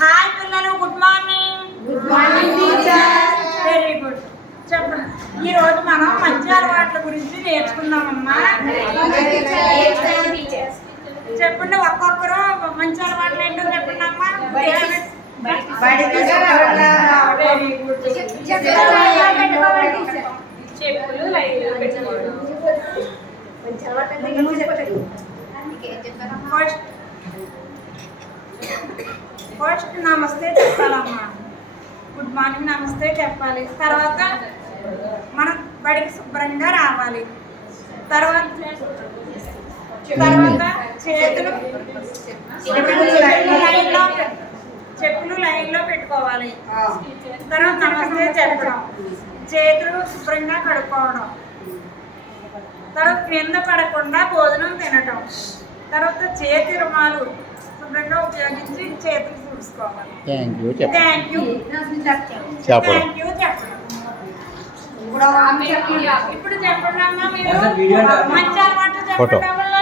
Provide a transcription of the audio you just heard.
Hi పిల్లలు, good morning. Good morning teacher. Very good. చెప్పండి, ఈ రోజు మనం మంచి అలవాట్ల గురించి నేర్చుకుందామమ్మా. చెప్పండి, ఒక్కొక్కరు మంచి అలవాట్లు ఏంటో చెప్పండి అమ్మా. Very good. చెప్పులు లైన్లో పెట్టుకోవడం. ఫస్ట్ నమస్తే చెప్పాలమ్మా. గుడ్ మార్నింగ్ నమస్తే చెప్పాలి. తర్వాత మనం బడికి శుభ్రంగా రావాలి. తర్వాత చెప్పులు లైన్లో పెట్టుకోవాలి. తర్వాత నమస్తే చెప్పడం, చేతులు శుభ్రంగా కడుక్కోవడం, తర్వాత క్రింద పడకుండా భోజనం తినటం, తర్వాత చేతి రుమాలు శుభ్రంగా ఉపయోగించి చేతులు తుడుచుకోవాలి. థ్యాంక్ యూ చెప్పడం. ఇప్పుడు చెప్పండి అమ్మా, మీరు మంచి అలవాట్లు చెప్పడం వల్ల